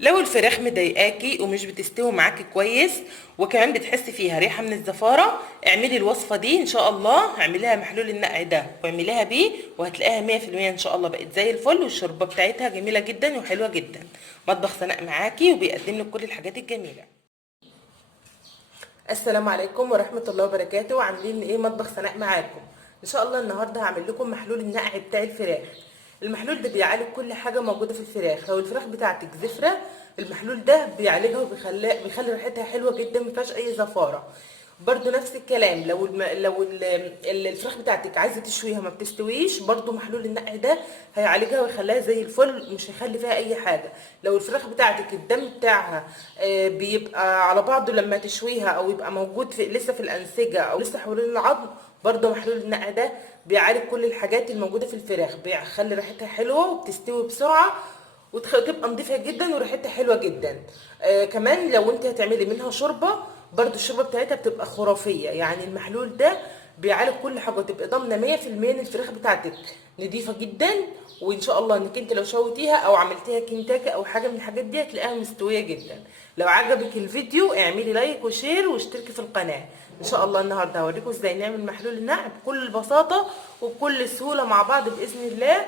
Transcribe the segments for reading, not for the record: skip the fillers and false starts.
لو الفراخ مضايقاكي ومش بتستوي معاكي كويس وكمان بتحسي فيها ريحه من الزفاره، اعملي الوصفه دي ان شاء الله. اعمليها محلول النقع ده واعمليها بيه وهتلاقيها 100% ان شاء الله بقت زي الفل، والشوربه بتاعتها جميله جدا وحلوه جدا. مطبخ سناء معاكي وبيقدم لك كل الحاجات الجميله. السلام عليكم ورحمه الله وبركاته. عاملين ايه؟ مطبخ سناء معاكم. ان شاء الله النهارده هعمل لكم محلول النقع بتاع الفراخ. المحلول ده بيعالج كل حاجه موجوده في الفراخ. لو الفراخ بتاعتك زفره، المحلول ده بيعالجها بيخلي ريحتها حلوه جدا، مفيهاش اي زفاره. برضو نفس الكلام، الفراخ بتاعتك عايزه تشويها ما بتستويش، برضو محلول النقع ده هيعالجها ويخليها زي الفل، مش هيخلي فيها اي حاجه. لو الفراخ بتاعتك الدم بتاعها بيبقى على بعضه لما تشويها، او يبقى موجود لسه في الانسجه او لسه حوالين العظم، برضو محلول النقع ده بيعالج كل الحاجات الموجوده في الفراخ، بيخلي ريحتها حلوه وبتستوي بسرعه وتبقى نضيفه جدا وريحتها حلوه جدا. كمان لو انت هتعملي منها شوربه، برضو الشوربه بتاعتها بتبقى خرافيه. يعني المحلول ده بيعالج كل حاجه، تبقى ضامنه 100% ان الفراخ بتاعتك نضيفه جدا. وان شاء الله انك انت لو شويتيها او عملتيها كنتاكي او حاجه من الحاجات دي هتلاقيها مستويه جدا. لو عجبك الفيديو اعملي لايك وشير واشتركي في القناه. ان شاء الله النهارده هوريكم ازاي نعمل محلول النقع بكل بساطه وبكل سهوله مع بعض باذن الله،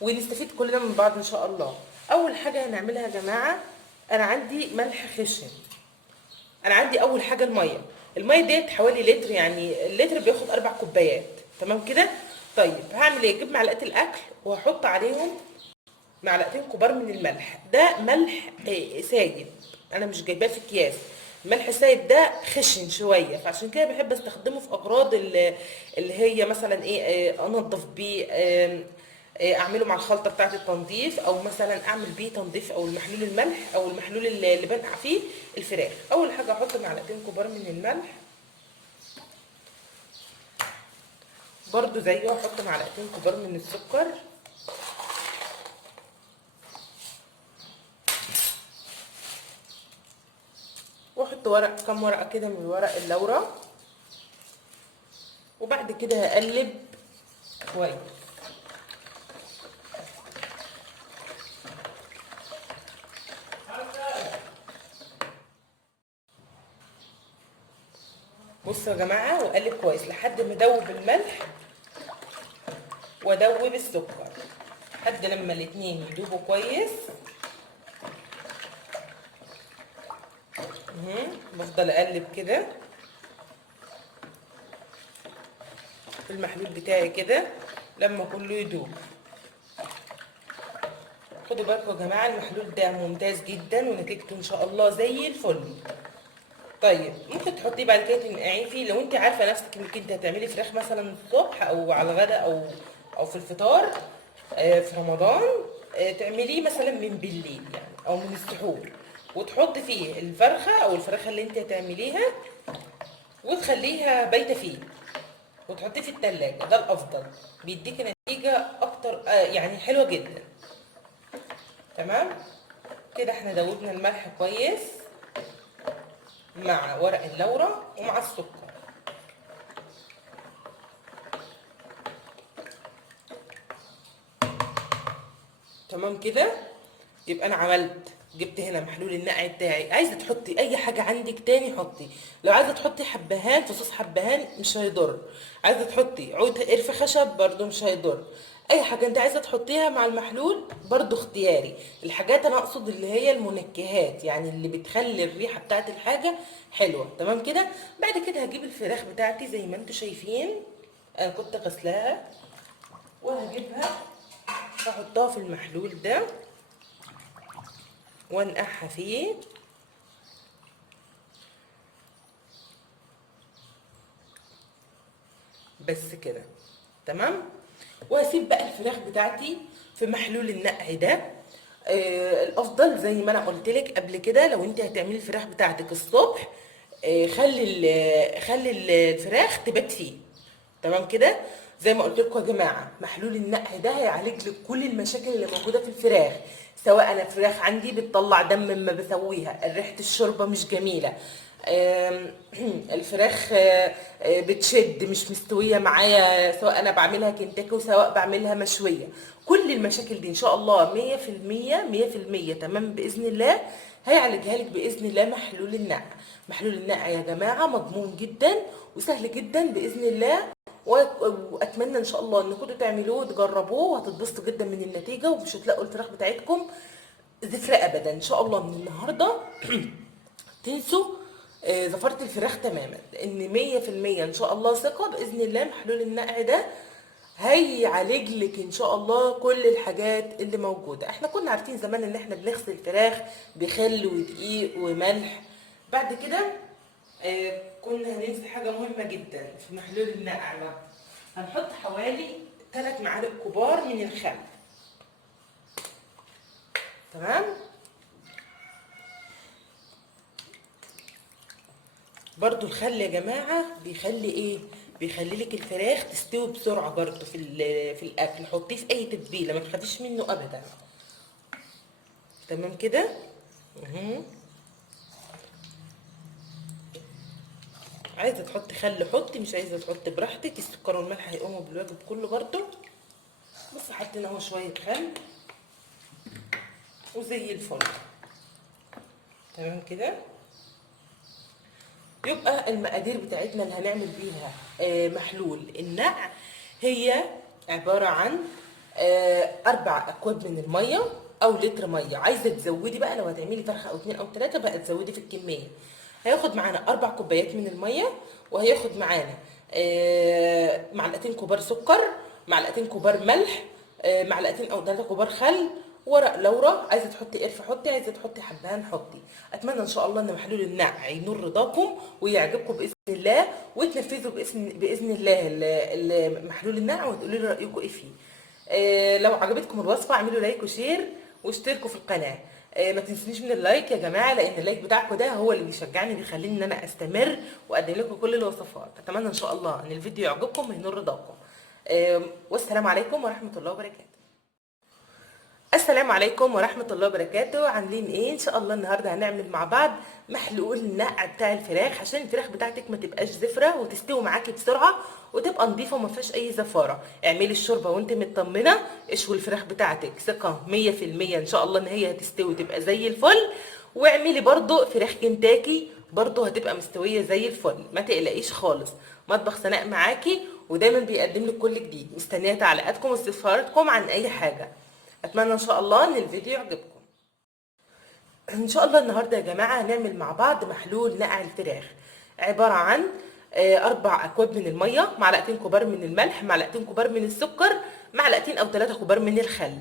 ونستفيد كلنا من بعض ان شاء الله. اول حاجه هنعملها يا جماعه، انا عندي ملح خشن. انا عندي اول حاجه الميه ديت حوالي لتر، يعني اللتر بياخد 4 كوبايات. تمام كده. طيب هعمل ايه؟ اجيب معلقه الاكل وهحط عليهم معلقتين كبار من الملح. ده ملح سايب، انا مش جايباه في اكياس. الملح السايب ده خشن شويه، فعشان كده بحب استخدمه في اغراض اللي هي مثلا ايه، انضف بيه، اعمله مع الخلطه بتاعه التنظيف، او مثلا اعمل بيه تنظيف، او المحلول الملح، او المحلول اللي بنقع فيه الفراخ. اول حاجه احط معلقتين كبار من الملح، برضو زيه احط معلقتين كبار من السكر، واحط كام ورقه كده من ورق اللورا، وبعد كده هقلب كويس. بصوا يا جماعه، واقلب كويس لحد ما ادوب الملح وادوب السكر، لحد لما الاتنين يدوبوا كويس. بفضل اقلب كده في المحلول بتاعي كده لما كله يدوب. خدوا بالكم يا جماعه، المحلول ده ممتاز جدا ونتيجته ان شاء الله زي الفل. طيب ممكن تحطيه بعد كده تنقعيه فيه. لو انت عارفه نفسك انك انت هتعملي فراخ مثلا الصبح او على الغداء او في الفطار في رمضان، تعمليه مثلا من بالليل يعني او من السحور، وتحطي فيه الفرخه او الفراخه اللي انت هتعمليها وتخليها بايته فيه، وتحطيه في التلاجة. ده الافضل، بيديكي نتيجه اكتر يعني حلوه جدا. تمام كده، احنا دوبنا الملح كويس مع ورق اللورا ومع السكر. تمام كده، يبقى انا جبت هنا محلول النقع بتاعي. عايزه تحطي اي حاجه عندك تاني حطي. لو عايزه تحطي حبهان، فصوص حبهان مش هيضر. عايزه تحطي عود قرفه خشب برضو مش هيضر. اي حاجه انت عايزه تحطيها مع المحلول برضو اختياري. الحاجات انا اقصد اللي هي المنكهات، يعني اللي بتخلي الريحه بتاعت الحاجه حلوه. تمام كده. بعد كده هجيب الفراخ بتاعتي زي ما انتم شايفين، انا كنت غسلاها، وهجيبها احطها في المحلول ده وانقعها فيه. بس كده تمام. وهسيب بقى الفراخ بتاعتي في محلول النقع ده. الافضل زي ما انا قلت لك قبل كده، لو انت هتعملي الفراخ بتاعتك الصبح، خلي الفراخ تبات فيه. تمام كده. زي ما قلت لكم يا جماعه، محلول النقع ده هيعالج لك كل المشاكل اللي موجوده في الفراخ. سواء انا فراخ عندي بتطلع دم لما بسويها، ريحه الشوربه مش جميله، الفراخ بتشد مش مستويه معايا، سواء انا بعملها كنتاكي وسواء بعملها مشويه. كل المشاكل دي ان شاء الله 100% 100% تمام باذن الله. هيعالجها لك باذن الله محلول النقع. محلول النقع يا جماعه مضمون جدا وسهل جدا باذن الله، واتمنى ان شاء الله انكم تعملوه وتجربوه وهتتبسطوا جدا من النتيجه، ومش هتلاقوا الفراخ بتاعتكم زفرة ابدا ان شاء الله. من النهارده تنسوا زفرة الفراخ تماما، لان 100% ان شاء الله ثقة باذن الله محلول النقع ده هيعالج لك ان شاء الله كل الحاجات اللي موجودة. احنا كنا عارفين زمان ان احنا بنغسل الفراخ بخل ودقيق وملح. بعد كده كنا هننسى حاجة مهمة جدا في محلول النقع ده. هنحط حوالي 3 معالق كبار من الخل. تمام. برضو الخل يا جماعه بيخلي ايه؟ بيخلي لك الفراخ تستوي بسرعه. برضو في الاكل حطيه في اي تتبيله، ما تخافيش منه ابدا. تمام كده. عايزه تحطي خل حطي، مش عايزه تحطي براحتك. السكر والملح هيقوموا بالواجب كله برضو. بص حطينا اهو شويه خل وزي الفل. تمام كده. يبقى المقادير بتاعتنا اللي هنعمل بيها محلول النقع هي عبارة عن 4 أكواب من المية أو لتر مية. عايزة تزودي بقى، لو هتعملي فرخة أو 2 أو 3 بقى تزودي في الكمية. هياخد معانا 4 كوبايات من المية، وهياخد معانا معلقتين كبار سكر، معلقتين كبار ملح، معلقتين أو 3 كبار خل، ورق لورا. عايزه تحطي قرفه حطي، عايزه تحطي حبهان حطي. اتمنى ان شاء الله ان محلول النقع ينور رضاكم ويعجبكم باذن الله، وتنفذوا باذن الله محلول النقع وتقولوا لي رايكم ايه فيه. لو عجبتكم الوصفه اعملوا لايك وشير واشتركوا في القناه. ما تنسونيش من اللايك يا جماعه، لان اللايك بتاعكم ده هو اللي بيشجعني بيخليني ان انا استمر واقدم لكم كل الوصفات. اتمنى ان شاء الله ان الفيديو يعجبكم وينور رضاكم. والسلام عليكم ورحمه الله وبركاته. السلام عليكم ورحمة الله وبركاته. عاملين ايه؟ ان شاء الله النهاردة هنعمل مع بعض محلول النقع بتاع الفراخ، عشان الفراخ بتاعتك ما تبقاش زفرة وتستوي معاكي بسرعة وتبقى نظيفة وما فيهاش اي زفارة. اعملي الشوربة وانت مطمنة، اشوي الفراخ بتاعتك ثقة 100% ان شاء الله ان هي هتستوي وتبقى زي الفل. واعملي برضو فراخ كنتاكي برضو هتبقى مستوية زي الفل، ما تقلقيش خالص. مطبخ سناء معاكي ودايما بيقدم لك كل جديد. مستنية تعليقاتكم واستفساراتكم عن اي حاجة. اتمنى ان شاء الله ان الفيديو يعجبكم. ان شاء الله النهارده يا جماعه هنعمل مع بعض محلول نقع الفراخ، عباره عن 4 اكواب من الميه، معلقتين كبار من الملح، معلقتين كبار من السكر، معلقتين او 3 كبار من الخل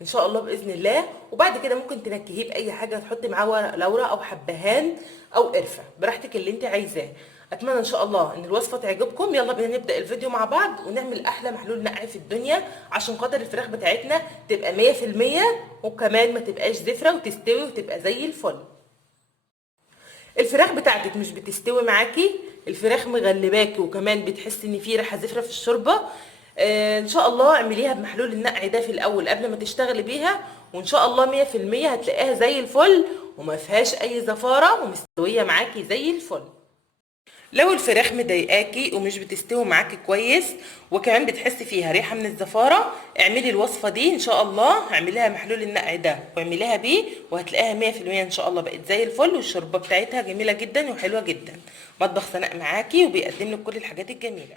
ان شاء الله باذن الله. وبعد كده ممكن تنكهيه باي حاجه، تحطي معاه ورق لورا او حبهان او قرفه براحتك اللي انت عايزاه. اتمنى ان شاء الله ان الوصفه تعجبكم. يلا بينا نبدا الفيديو مع بعض ونعمل احلى محلول نقع في الدنيا، عشان خاطر الفراخ بتاعتنا تبقى 100% وكمان ما تبقاش زفره وتستوي وتبقى زي الفل. الفراخ بتاعتك مش بتستوي معاكي، الفراخ مغلباكي وكمان بتحسي ان في ريحه زفره في الشوربه، ان شاء الله اعمليها بمحلول النقع ده في الاول قبل ما تشتغلي بيها، وان شاء الله 100% هتلاقيها زي الفل وما فيهاش اي زفاره ومستويه معاكي زي الفل. لو الفراخ مضايقاكي ومش بتستوي معاكي كويس وكمان بتحسي فيها ريحه من الزفاره، اعملي الوصفه دي ان شاء الله، اعمليها محلول النقع ده واعمليها بيه وهتلاقيها 100% ان شاء الله بقت زي الفل، والشوربه بتاعتها جميله جدا وحلوه جدا. مطبخ سناء معاكي وبيقدم لك كل الحاجات الجميله.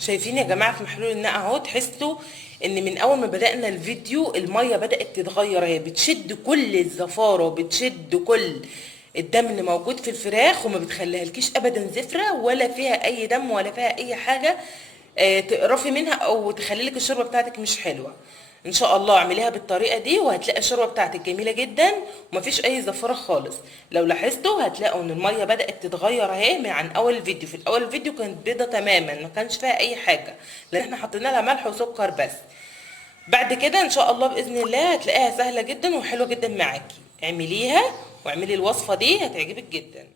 شايفين يا جماعه في محلول النقع اهو، تحسوا ان من اول ما بدانا الفيديو الميه بدات تتغير، هي بتشد كل الزفاره وبتشد كل الدم اللي موجود في الفراخ وما بتخليهالكيش ابدا زفره ولا فيها اي دم ولا فيها اي حاجه تقرفي منها او تخلي لك الشوربه بتاعتك مش حلوه. ان شاء الله اعمليها بالطريقه دي وهتلاقي الشوربه بتاعتك جميله جدا ومفيش اي زفاره خالص. لو لاحظتوا هتلاقوا ان الميه بدات تتغير اهي عن اول الفيديو. في الاول الفيديو كانت بيضه تماما ما كانش فيها اي حاجه، لان احنا حطينا لها ملح وسكر بس. بعد كده ان شاء الله باذن الله هتلاقيها سهله جدا وحلوه جدا معاكي. اعمليها واعملي الوصفه دي هتعجبك جدا.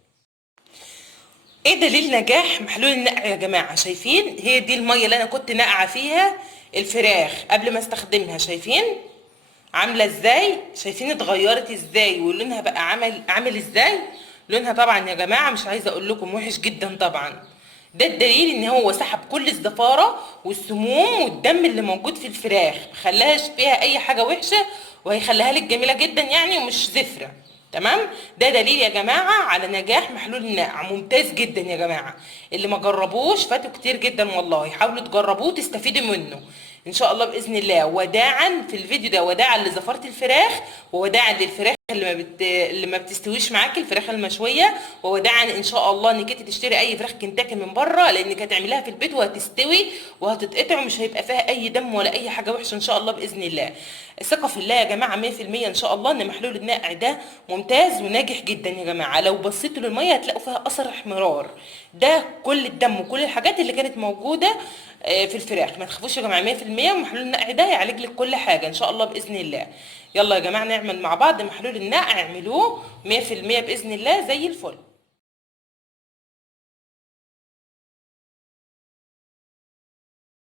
ايه دليل نجاح محلول النقع يا جماعه؟ شايفين هي دي الميه اللي انا كنت ناقعه فيها الفراخ قبل ما استخدمها، شايفين عامله ازاي؟ شايفين اتغيرت ازاي ولونها بقى عامل ازاي؟ لونها طبعا يا جماعه مش عايزه اقول لكم وحش جدا طبعا. ده الدليل ان هو سحب كل الزفاره والسموم والدم اللي موجود في الفراخ، مخلاهاش فيها اي حاجه وحشه، وهيخليها لك جميله جدا يعني ومش زفره. تمام. ده دليل يا جماعه على نجاح محلول النقع، ممتاز جدا يا جماعه. اللي ما جربوش فاتوا كتير جدا والله، حاولوا تجربوه وتستفيدوا منه ان شاء الله باذن الله. وداعا في الفيديو ده، وداعا لزفاره الفراخ، ووداعا للفراخ اللي ما بتستويش معاكي، الفراخ المشويه، ووداعا ان شاء الله انك انت تشتري اي فراخ كنتاكي من بره، لانك هتعمليها في البيت وهتستوي وهتتقطع ومش هيبقى فيها اي دم ولا اي حاجه وحشه ان شاء الله باذن الله. الثقه في الله يا جماعه 100% ان شاء الله ان محلول النقع ده ممتاز وناجح جدا يا جماعه. لو بصيتوا للميه هتلاقوا فيها اثر احمرار، ده كل الدم وكل الحاجات اللي كانت موجوده في الفراخ. ما تخافوش يا جماعه 100%، ومحلول النقع ده يعالج لك كل حاجه ان شاء الله باذن الله. يلا يا جماعه نعمل مع بعض محلول النقع، اعملوه 100% باذن الله زي الفل.